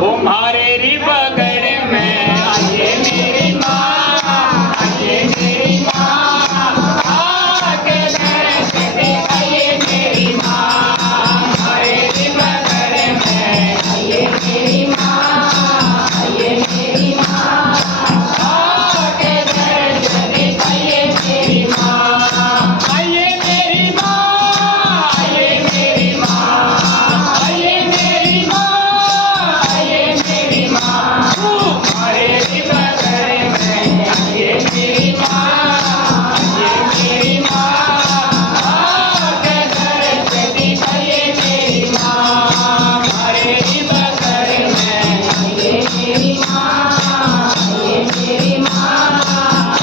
वो मारे री बगड़ में आइए मेरी माँ, आइए मेरी माँ, आके दर्द दिखाइए मेरी माँ। मारे री बगड़ में आइए मेरी माँ, आइए मेरी माँ, आके दर्द दिखाइए मेरी माँ। आइए मेरी माँ, आइए मेरी माँ, आइए मेरी माँ, आइए मेरी माँ। तुम्हारे भी बगड़ में आइए मेरी माँ, आइए मेरी माँ, आके दर्द दिखाइए मेरी माँ। हमारे भी बगड़ में आइए मेरी माँ, आइए मेरी माँ,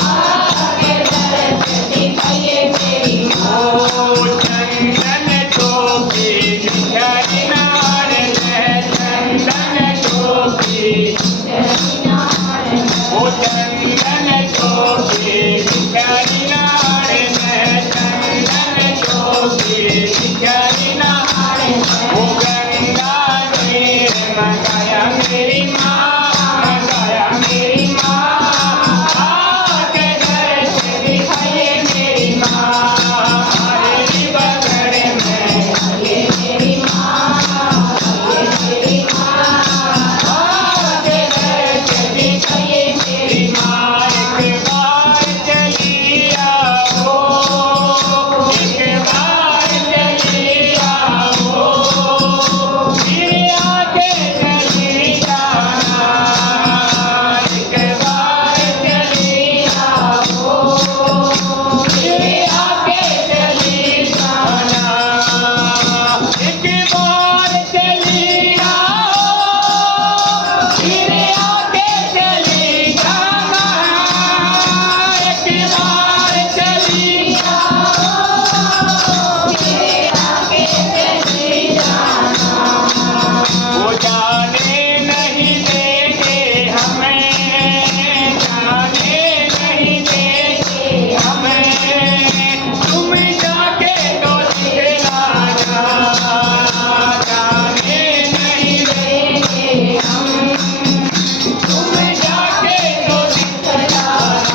आके दर्द दिखाइए मेरी माँ। चंदन टोपी बिखरी नार है, चंदन टोपी, वो चंदन टोपी बिखरी नार है, चंदन टोपी बिखरी नार है। वो गंगा नीर मंगाया मेरी माँ, मंगाया मेरी माँ, आके दर्द दिखाइए मेरी माँ। हमारे भी बगड़ में आइए मेरी माँ, आइए मेरी माँ, आके दर्द दिखाइए मेरी माँ। एक बार चली आओ, एक बार चली आओ, फिर आके चली जाना। एक बार चली आओ, फिर आके चली जाना। एक बार चली आओ, फिर आके चली जाना। एक बार चली आओ, फिर आके चली जाना। वो जाने नहीं देंगे हमें, जाने नहीं देंगे हमें, तुम जाके तो दिखलाना। जाने नहीं देंगे हम, तुम जाके तो दिखलाना।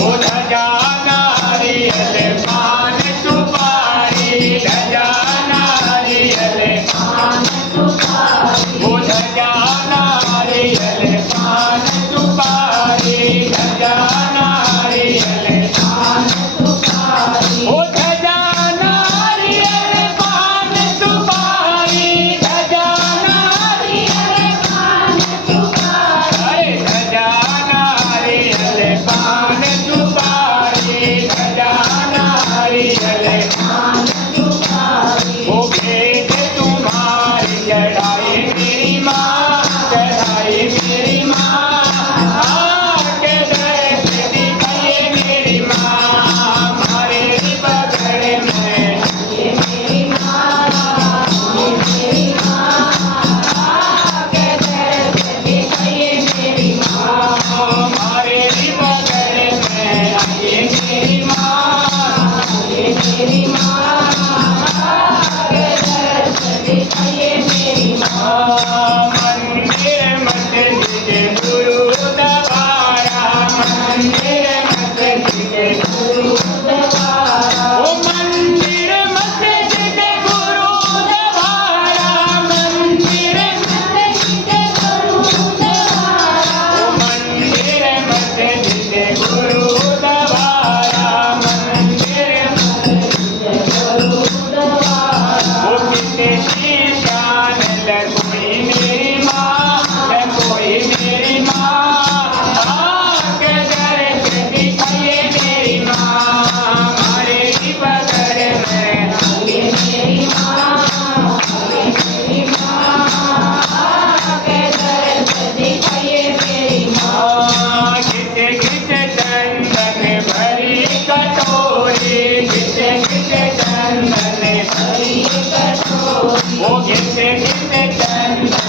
वो धजा नारियल पान सुपारी, धजा नारियल पान सुपारी, वो धजा नारियल पान सुपारी, धजा नारियल पान सुपारी, वो धजा नारियल पान सुपारी, धजा नारियल पान सुपारी, धजा नारियल पान सुपारी, धजा नारियल पान सुपारी। वो भेद तुम्हारी चढ़ाई मेरी माँ, चढ़ाई मेरी माँ, आके दर्द दिखाइए मेरी माँ। हमारे भी बगड़ में आइए मेरी माँ, आइए मेरी माँ, आके दर्द दिखाइए मेरी माँ। हमारे भी बगड़ में आइए मेरी माँ, आइए मेरी माँ, आके दर्द दिखाइए मेरी माँ। मंदिर मस्जिद गुरुद्वारा, मंदिर मस्जिद गुरुद्वारा, ओ मंदिर मस्जिद गुरुद्वारा, मंदिर मस्जिद गुरुद्वारा, ओ मंदिर मस्जिद गुरुद्वारा, मंदिर मस्जिद गुरुद्वारा। वो कितनी शान लगोई मेरी माँ, लगोई मेरी माँ, आके दर्द दिखाइए मेरी माँ। हमारे भी बगड़ में आइए मेरी माँ, आइए मेरी माँ, आके दर्द दिखाइए मेरी माँ। घिस घिस चंदन भरी कटोरी, घिस घिस चंदन भरी कटोरी, वो घिस घिस चंदन